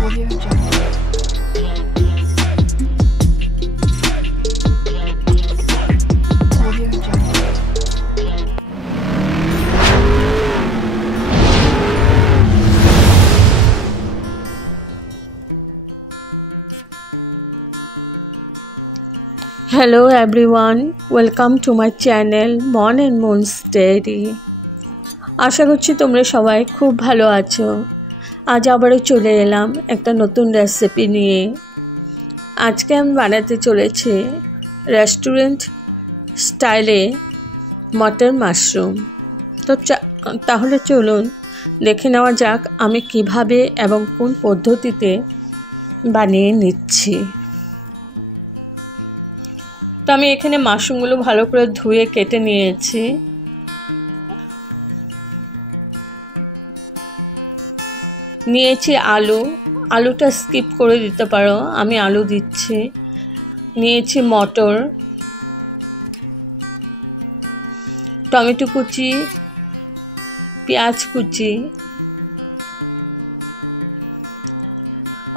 Audio Jungle. Audio Jungle. Hello everyone, welcome to my channel Mon and Moon's Diary. আশা করছি তোমরা সবাই খুব ভালো আছো। আজ আবারও চলে এলাম একটা নতুন রেসিপি নিয়ে। আজকে আমি বানাতে চলেছি রেস্টুরেন্ট স্টাইলে মটর মাশরুম। তো তাহলে চলুন দেখে নেওয়া যাক আমি কিভাবে এবং কোন পদ্ধতিতে বানিয়ে নিচ্ছি। তো আমি এখানে মাশরুমগুলো ভালো করে ধুয়ে কেটে নিয়েছি। নিয়েছি আলুটা স্কিপ করে দিতে পারো, আমি আলু দিচ্ছি। নিয়েছি মটর, টমেটো কুচি, পেঁয়াজ কুচি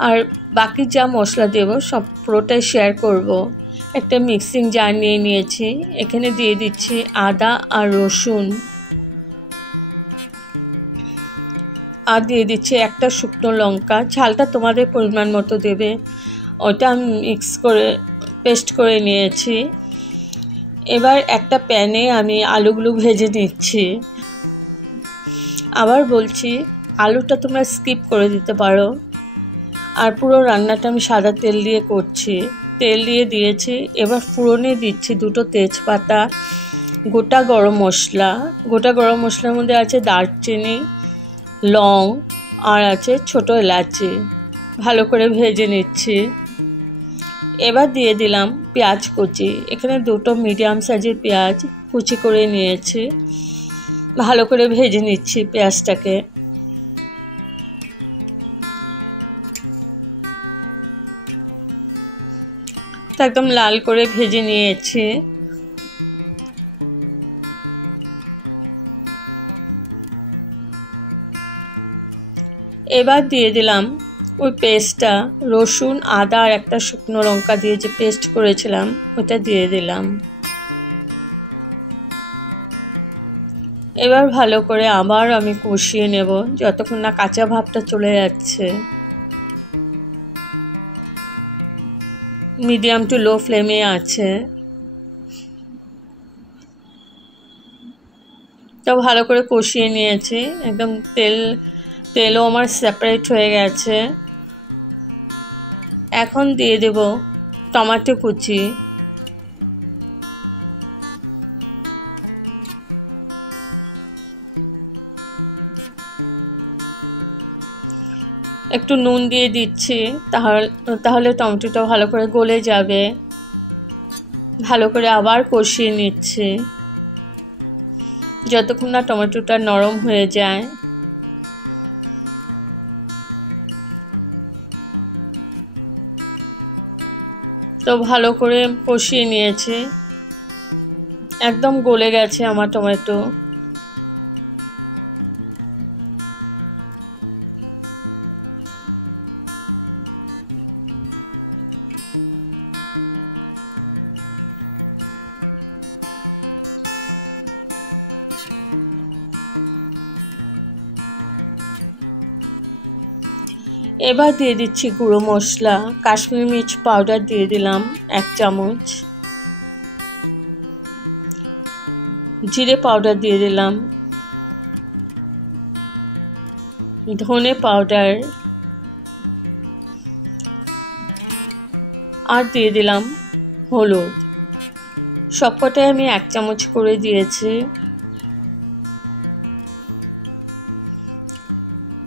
আর বাকি যা মশলা দেব সব পুরোটাই শেয়ার করব। একটা মিক্সিং জার নিয়ে নিয়েছি, এখানে দিয়ে দিচ্ছি আদা আর রসুন, আর দিয়ে দিচ্ছি একটা শুকনো লঙ্কা। ঝালটা তোমাদের পরিমাণ মতো দেবে। ওটা আমি মিক্স করে পেস্ট করে নিয়েছি। এবার একটা প্যানে আমি আলুগুলো ভেজে নিচ্ছি। আবার বলছি, আলুটা তোমরা স্কিপ করে দিতে পারো। আর পুরো রান্নাটা আমি সাদা তেল দিয়ে করছি। তেল দিয়ে দিয়েছি। এবার ফোড়নে দিচ্ছি দুটো তেজপাতা, গোটা গরম মশলার মধ্যে আছে দারচিনি, লং আর আছে ছোট এলাচি। ভালো করে ভেজে নিচ্ছি। এবার দিয়ে দিলাম পেঁয়াজ কুচি। এখানে দুটো মিডিয়াম সাইজের পেঁয়াজ কুচি করে নিয়েছি। ভালো করে ভেজে নিচ্ছি পেঁয়াজটাকে। একদম লাল করে ভেজে নিয়েছি। এবার দিয়ে দিলাম ওই পেস্টটা, রসুন আদা আর একটা শুকনো লঙ্কা দিয়ে যে পেস্ট করেছিলাম ওটা দিয়ে দিলাম। এবার ভালো করে আবার আমি কষিয়ে নেব যতক্ষণ না কাঁচা ভাবটা চলে যাচ্ছে। মিডিয়াম টু লো ফ্লেমে আছে। তো ভালো করে কষিয়ে নিয়েছি। একদম তেলও আমার সেপারেট হয়ে গেছে। এখন দিয়ে দেব টমেটো কুচি, একটু নুন দিয়ে দিচ্ছি, তাহলে টমেটোটা ভালো করে গলে যাবে। ভালো করে আবার কষিয়ে নিচ্ছি যতক্ষণ না টমেটোটা নরম হয়ে যায়। তো ভালো করে কষিয়ে নিয়েছি। একদম গলে গেছে আমার টমেটো। এবার দিয়ে দিচ্ছি গুঁড়ো মশলা, কাশ্মীরি মির্চ পাউডার দিয়ে দিলাম 1 চামচ, জিরে পাউডার দিয়ে দিলাম, ধনে পাউডার আর দিয়ে দিলাম হলুদ। সবকটাই আমি 1 চামচ করে দিয়েছি।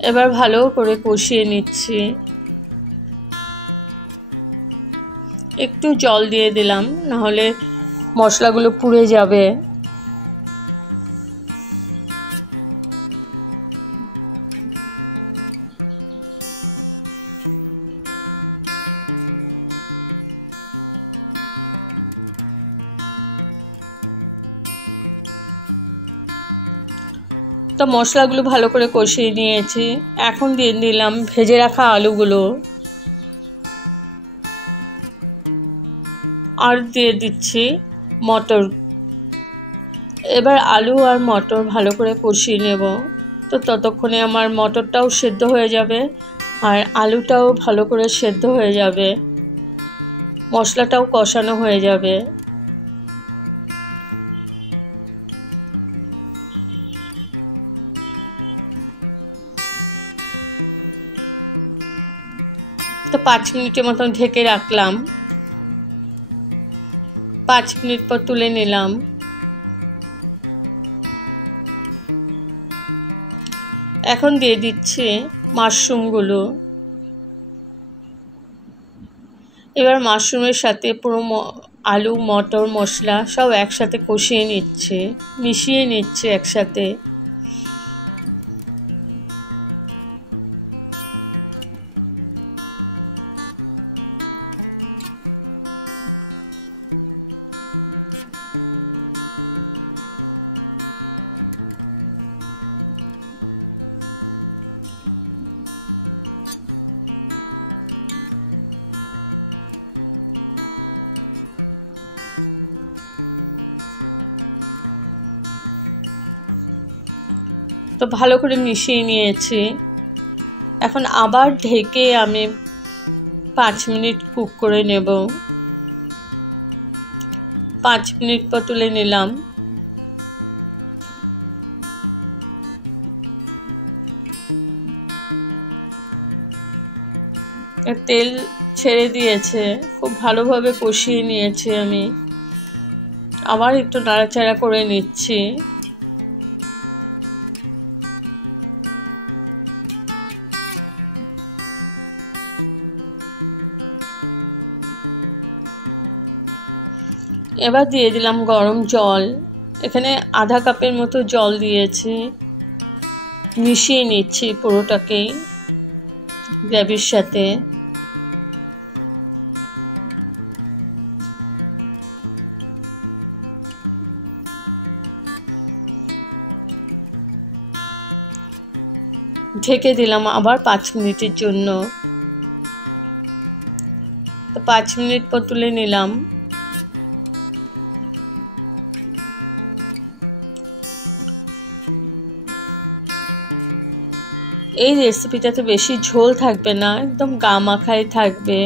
এবার ভালো করে কষিয়ে নিচ্ছি। একটু জল দিয়ে দিলাম, নাহলে মশলাগুলো পুড়ে যাবে। তো মশলাগুলো ভালো করে কষিয়ে নিয়েছি। এখন দিয়ে দিলাম ভেজে রাখা আলুগুলো, আর দিয়ে দিচ্ছি মটর। এবার আলু আর মটর ভালো করে কষিয়ে নেব। তো ততক্ষণে আমার মটরটাও সেদ্ধ হয়ে যাবে আর আলুটাও ভালো করে সেদ্ধ হয়ে যাবে, মশলাটাও কষানো হয়ে যাবে। তো 5 মিনিটের মতন ঢেকে রাখলাম। 5 মিনিট পর তুলে নিলাম। এখন দিয়ে দিচ্ছি মাশরুমগুলো। এবার মাশরুমের সাথে পুরো আলু মটর মশলা সব একসাথে কষিয়ে নিচ্ছে, মিশিয়ে নিচ্ছে একসাথে। তো ভালো করে মিশিয়ে নিয়েছি। এখন আবার ঢেকে আমি 5 মিনিট কুক করে নেব। 5 মিনিট পর তুলে নিলাম। তেল ছেড়ে দিয়েছে, খুব ভালোভাবে কষিয়ে নিয়েছি আমি। আবার একটু নাড়াচাড়া করে নিচ্ছি। এবার দিয়ে দিলাম গরম জল। এখানে আধা কাপের মতো জল দিয়েছি। মিশিয়ে নিচ্ছি পুরোটাকেই গ্রেভির সাথে। ঢেকে দিলাম আবার 5 মিনিটের জন্য। তো 5 মিনিট পর তুলে নিলাম। এই রেসিপিটাতে বেশি ঝোল থাকবে না, একদম গা মাখাই থাকবে।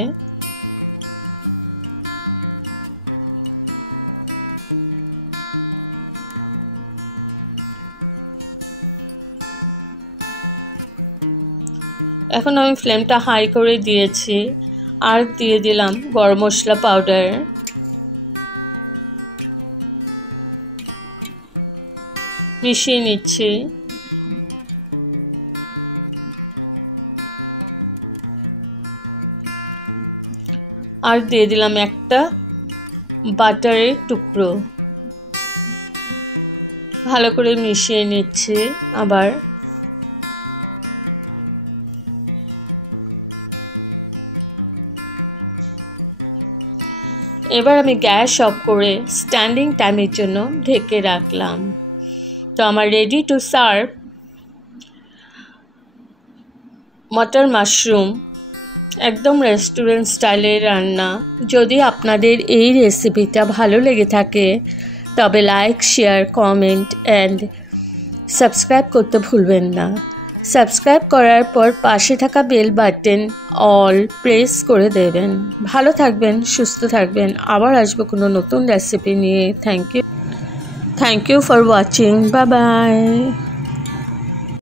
এখন আমি ফ্লেমটা হাই করে দিয়েছি আর দিয়ে দিলাম গরম মশলা পাউডার। মিশিয়ে নিচ্ছি। আর দিয়ে দিলাম একটা বাটারের টুকরো। ভালো করে মিশিয়ে নিচ্ছি আবার। এবার আমি গ্যাস অফ করে স্ট্যান্ডিং টাইমের জন্য ঢেকে রাখলাম। তো আমার ready to serve motor mushroom, একদম রেস্টুরেন্ট স্টাইলের রান্না। যদি আপনাদের এই রেসিপিটা ভালো লেগে থাকে তবে like, share, comment and subscribe করতে ভুলবেন না। সাবস্ক্রাইব করার পর পাশে থাকা বেল বাটন অল প্রেস করে দেবেন। ভালো থাকবেন, সুস্থ থাকবেন। আবার আসবো কোনো নতুন রেসিপি নিয়ে। Thank you for watching. Bye by.